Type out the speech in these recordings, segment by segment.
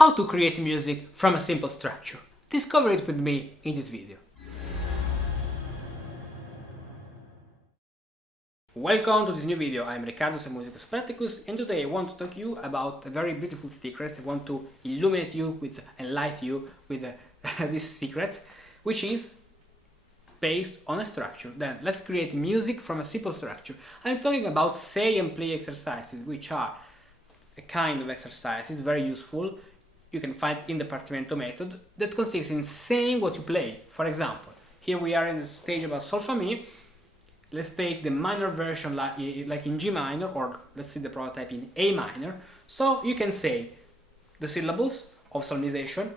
how to create music from a simple structure. Discover it with me in this video. Welcome to this new video. I'm Riccardo, Musicus Practicus, and today I want to talk to you about a very beautiful secret. I want to illuminate you with, enlighten you with this secret, which is based on a structure. Then let's create music from a simple structure. I'm talking about say and play exercises, which are a kind of exercises very useful. You can find in the Partimento Method that consists in saying what you play. For example, here we are in the stage about Sol Fa Mi. Let's take the minor version like in G minor, or let's see the prototype in A minor. So you can say the syllables of solmization: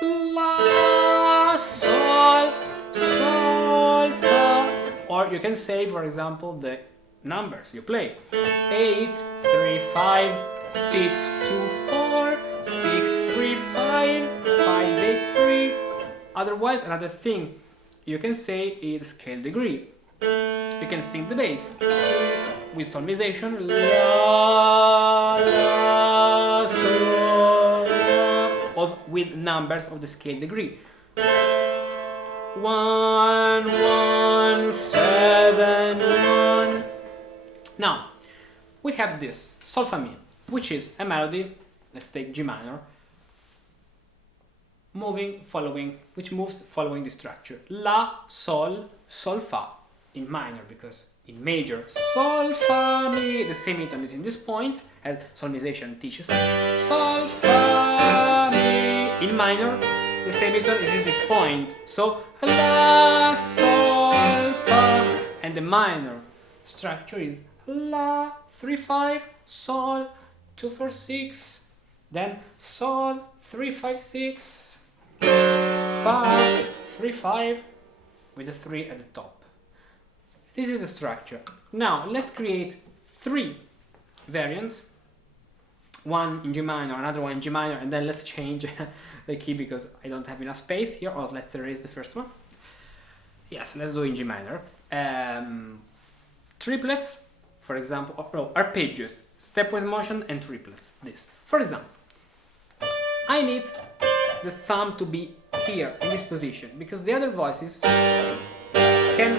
La, Sol, Sol, Fa. Or you can say, for example, the numbers you play: 8, 3, 5, 6, 2, 4, 6, 3, 5, 5, 8, 3. Otherwise, another thing you can say is scale degree. You can sing the bass with solmization, la, la, sol, la, or with numbers of the scale degree. 1, 1, 7, 1. Now, we have this Sol Fa Mi, which is a melody, let's take G minor, which moves following the structure. La, Sol, Sol, Fa. In minor, because in major, Sol, Fa, Mi, the semitone is in this point, as solmization teaches. Sol, Fa, Mi. In minor, the semitone is in this point, so La, Sol, Fa, and the minor structure is La, 3, 5, Sol, 2, 4, 6, then Sol, 3, 5, 6, Fa, 3, 5, with a 3 at the top. This is the structure. Now let's create 3 variants. One in G minor, another one in G minor, and then let's change the key because I don't have enough space here. Or let's erase the first one. Yes, let's do in G minor. Triplets, for example, or no, arpeggios, stepwise motion, and triplets. This. For example, I need the thumb to be here in this position because the other voices can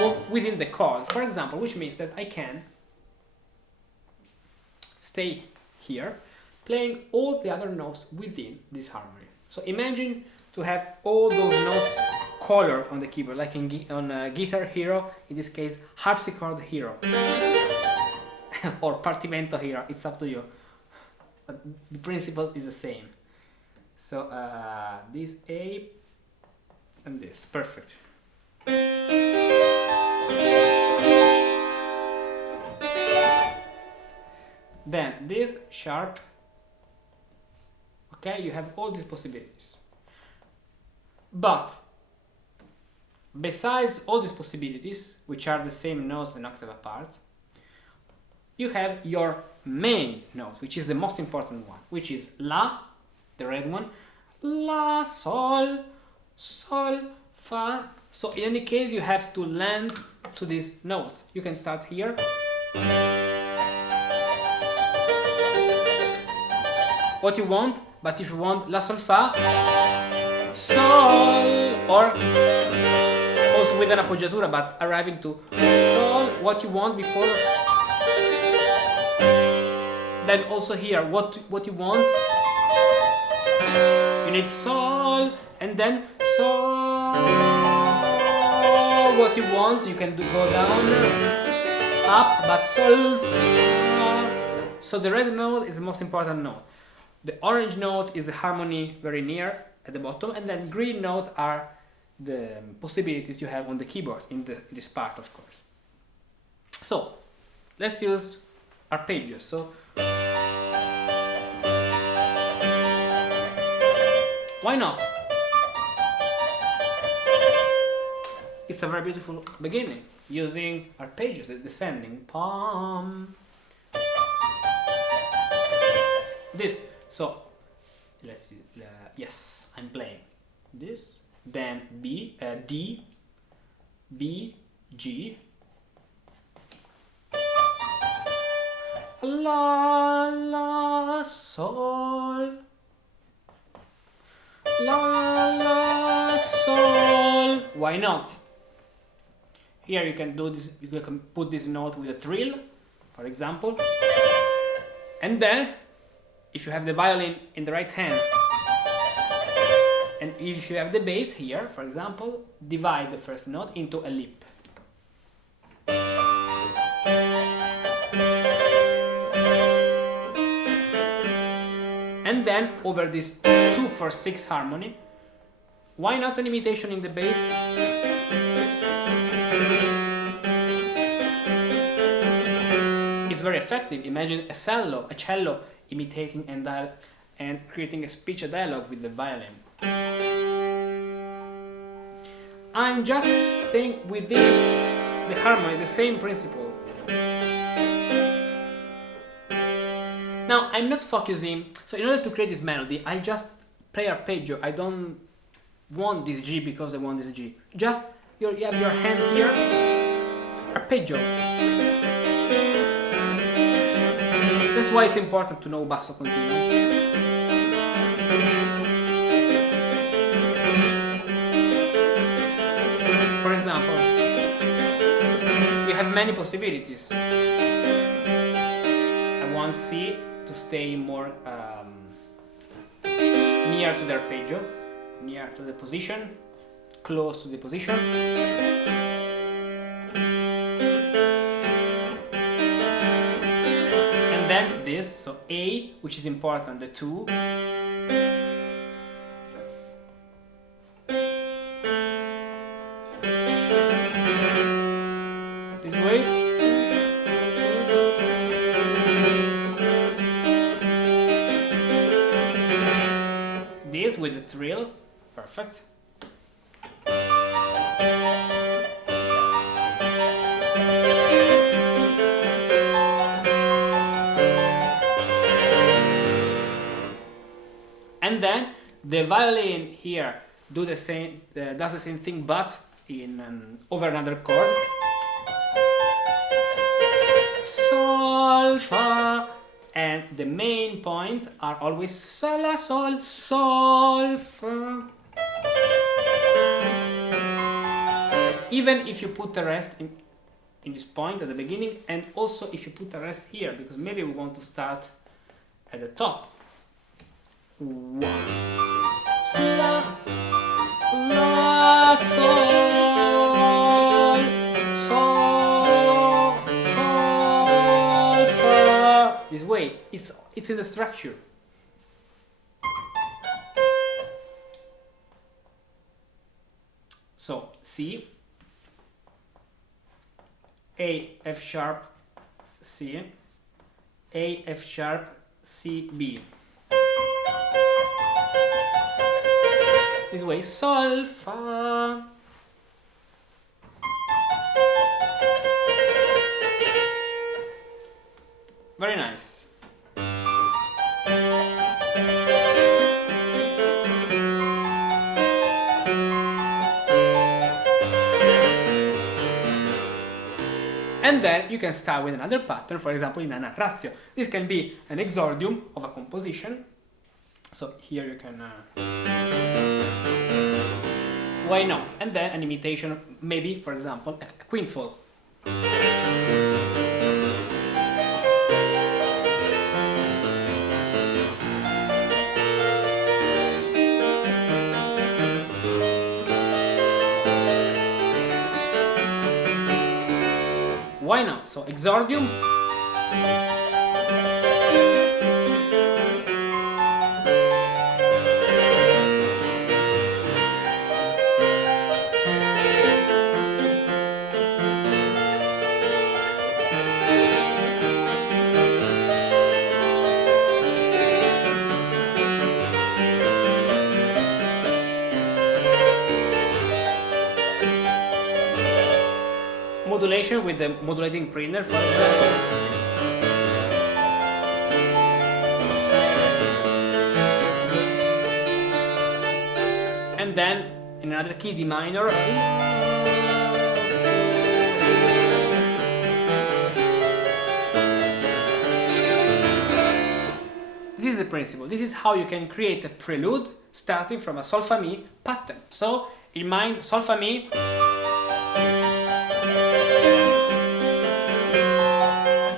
move within the chord, for example, which means that I can stay here playing all the other notes within this harmony. So imagine to have all those notes colored on the keyboard, like on Guitar Hero, in this case harpsichord hero or Partimento Hero, it's up to you, but the principle is the same. So this A and this, perfect. Then this sharp, okay, you have all these possibilities. But besides all these possibilities, which are the same notes an octave apart, you have your main note, which is the most important one, which is La, the red one, La, Sol, Sol, Fa. So in any case, you have to land to these notes. You can start here. What you want, but if you want La, Sol, Fa, Sol, or also with an appoggiatura, but arriving to Sol, what you want before. Then also here, what you want. You need Sol, and then Sol. What you want, you can go down, up, but Sol, Fa. So the red note is the most important note. The orange note is a harmony very near at the bottom, and then green note are the possibilities you have on the keyboard in this part, of course. So let's use arpeggios. So why not? It's a very beautiful beginning using arpeggios, the descending palm. This. So let's see. Yes, I'm playing this. Then B, D, B, G, La, la, sol. La, la, sol. Why not? Here you can do this, you can put this note with a trill, for example. And then, if you have the violin in the right hand, and if you have the bass here, for example, divide the first note into a lip. And then, over this 2-4-6 harmony, why not an imitation in the bass? It's very effective. Imagine a cello imitating and creating a speech, a dialogue with the violin. I'm just staying within the harmony, the same principle. Now I'm not focusing, so in order to create this melody, I just play arpeggio. I don't want this G because I want this G. Just you have your hand here, arpeggio. That's why it's important to know basso continuo. For example, we have many possibilities. I want C to stay more near to the arpeggio, near to the position, close to the position. And then this, so A, which is important, the 2. This way. This with the trill, perfect. And then the violin here does the same thing, but in over another chord. Sol, fa, and the main points are always sol, la, sol, sol, fa. Even if you put the rest in this point at the beginning, and also if you put the rest here, because maybe we want to start at the top. 1, la, la, sol, sol, sol, fa. This way, it's in the structure. So C, A, F sharp, C, A, F sharp, C, B. This way, sol, fa. Very nice. And then you can start with another pattern, for example in a narratio. This can be an exordium of a composition. So here you can... why not? And then an imitation, maybe, for example, a quintful. Why not? So, exordium. Modulation with the modulating printer, for example. And then in another key, D minor. principle. This is how you can create a prelude starting from a sol fa mi pattern. So in mind, sol fa mi,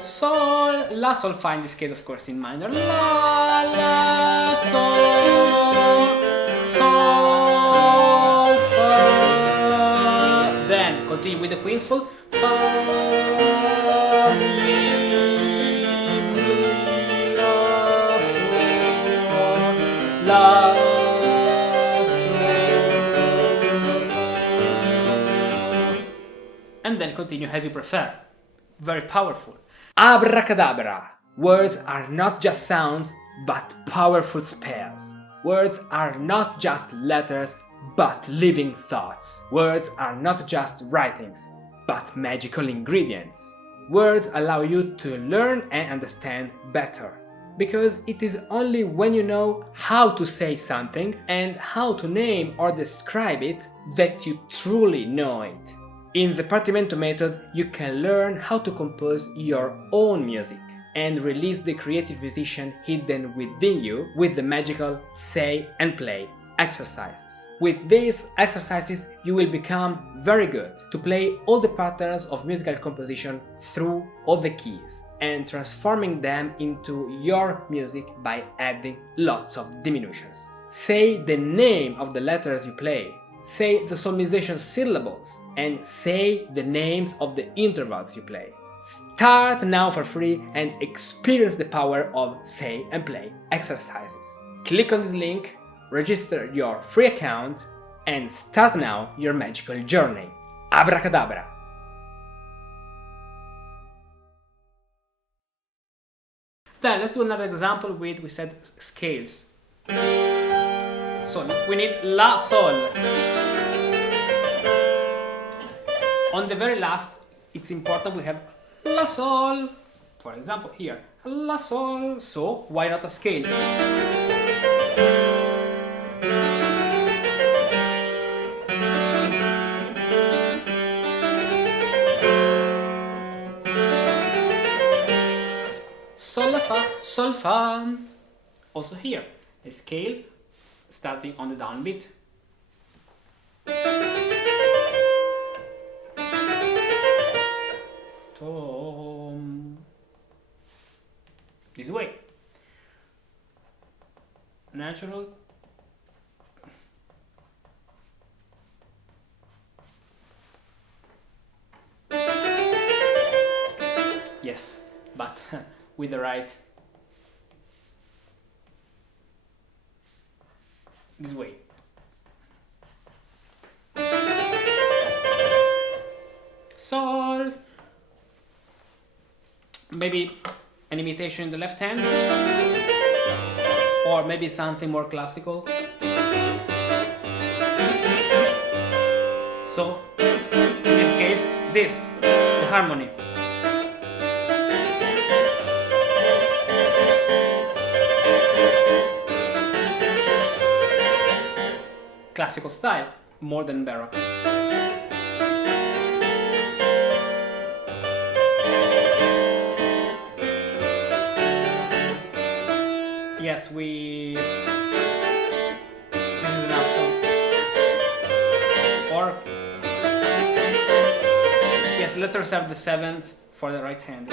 sol, la, sol fa in this case, of course, in minor, la, la, sol, sol, fa. Then continue with the quintuple, fa, mi, la, and then continue as you prefer. Very powerful. Abracadabra! Words are not just sounds, but powerful spells. Words are not just letters, but living thoughts. Words are not just writings, but magical ingredients. Words allow you to learn and understand better. Because it is only when you know how to say something and how to name or describe it that you truly know it. In the Partimento method, you can learn how to compose your own music and release the creative musician hidden within you with the magical say and play exercises. With these exercises, you will become very good to play all the patterns of musical composition through all the keys and transforming them into your music by adding lots of diminutions. Say the name of the letters you play. Say the solmization syllables and say the names of the intervals you play. Start now for free and experience the power of say and play exercises. Click on this link, register your free account, and start now your magical journey. Abracadabra! Then let's do another example with, we said, scales. So we need La, Sol. On the very last, it's important we have La, Sol. For example, here, La, Sol. So why not a scale? Sol, La, Fa, Sol, Fa. Also here, a scale starting on the downbeat. Tom. This way. Natural. Yes, but with the right. This way. Sol. Maybe an imitation in the left hand, or maybe something more classical. So, in this case, this, the harmony. Classical style, more than baroque. Yes, this is an option. Or, yes, let's reserve the 7th for the right hand.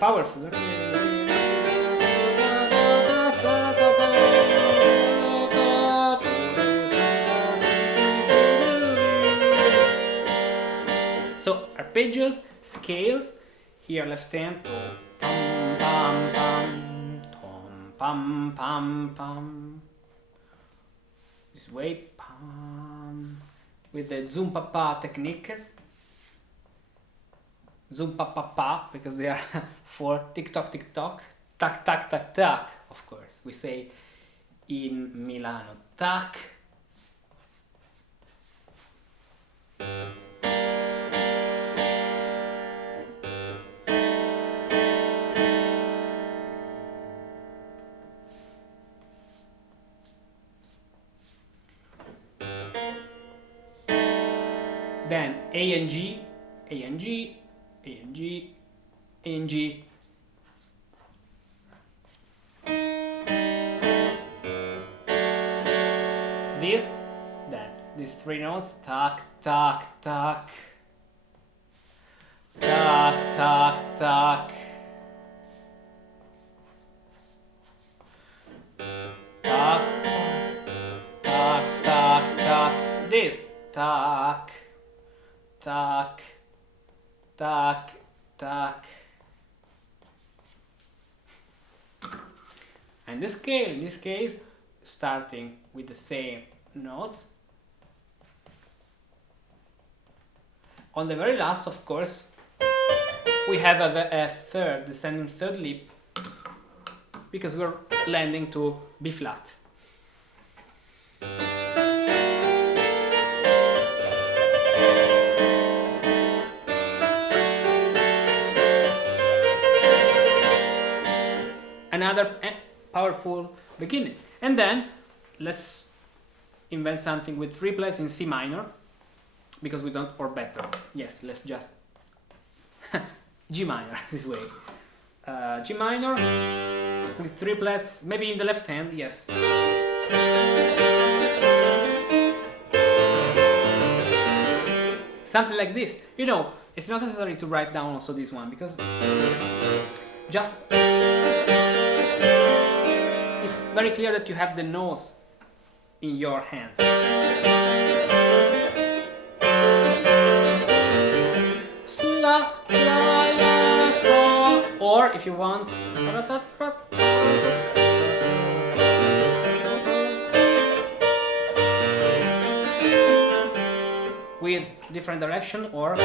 Powerful. So arpeggios, scales, here left hand, pam pam pam, tom pam pam pam. This way, pam, with the zoom pa pa technique. Zoom pa pa pa, because they are for tick tock, tac tac tac tac. Of course, we say in Milano, tac. Then A and G, A and G, A and G, A and G, this, then these three notes, tac, tac, tac, tac, tac, tac, tac, tac, tac, tac, this, tac, tac, tac, tac. And the scale, in this case, starting with the same notes. On the very last, of course, we have a third, descending third lip, because we're landing to B flat. Another powerful beginning. And then let's invent something with triplets in C minor, because we don't, or better, yes, let's just G minor this way. G minor with triplets, maybe in the left hand, yes. Something like this. You know, it's not necessary to write down also this one, because just it's very clear that you have the notes in your hand. La, la, la, so. Or if you want, with different direction, or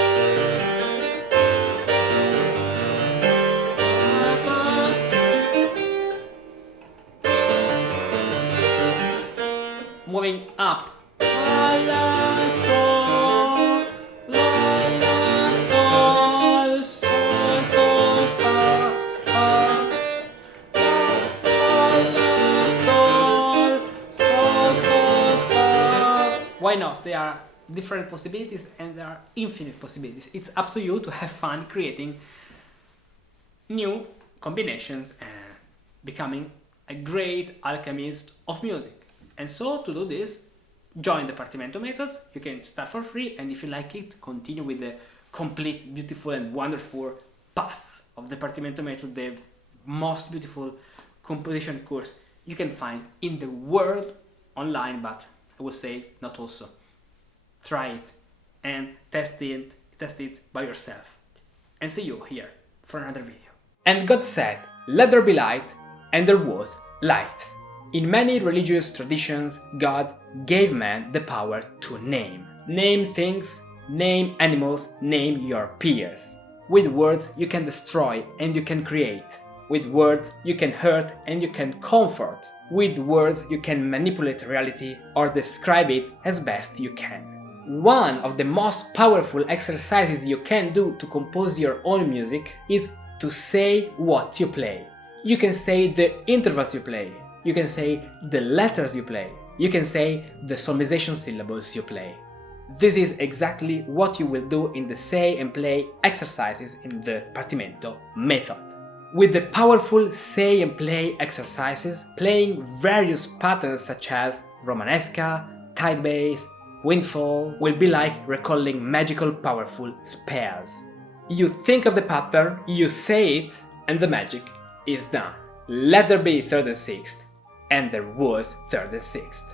moving up. La, la, sol, la, la, sol, sol, sol, fa, fa, la, la, sol, sol, sol, fa. Why not? There are different possibilities and there are infinite possibilities. It's up to you to have fun creating new combinations and becoming a great alchemist of music. And so to do this, join the Partimento Method. You can start for free, and if you like it, continue with the complete, beautiful and wonderful path of the Partimento Method, the most beautiful composition course you can find in the world online, but I would say not also. Try it and test it by yourself. And see you here for another video. And God said, "Let there be light," and there was light. In many religious traditions, God gave man the power to name. Name things, name animals, name your peers. With words you can destroy and you can create. With words you can hurt and you can comfort. With words you can manipulate reality or describe it as best you can. One of the most powerful exercises you can do to compose your own music is to say what you play. You can say the intervals you play. You can say the letters you play. You can say the solmization syllables you play. This is exactly what you will do in the say and play exercises in the Partimento Method. With the powerful say and play exercises, playing various patterns such as Romanesca, tight bass, windfall will be like recalling magical powerful spells. You think of the pattern, you say it, and the magic is done. Let there be third and sixth, and there was third and sixth.